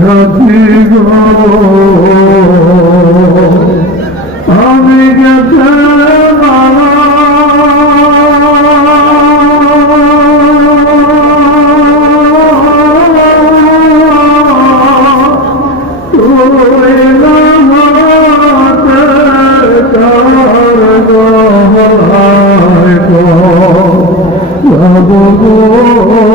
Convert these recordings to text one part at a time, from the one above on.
গভীর আমি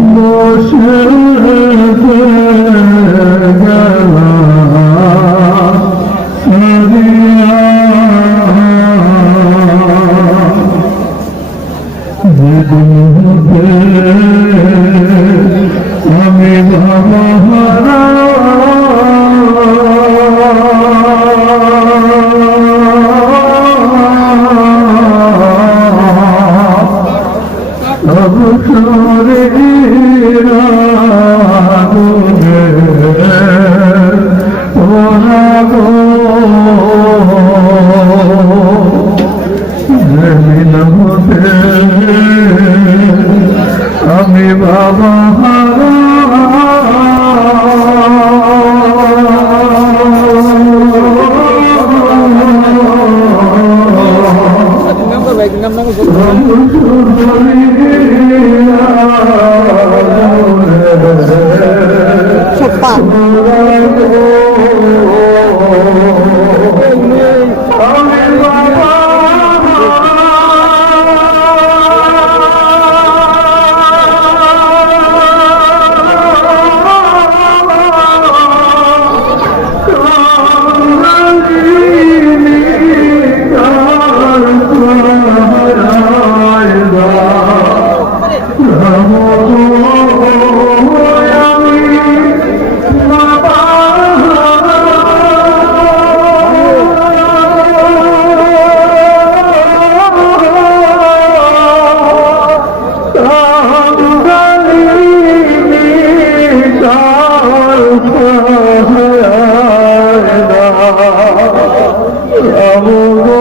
আমি আমি Sopa. Amor.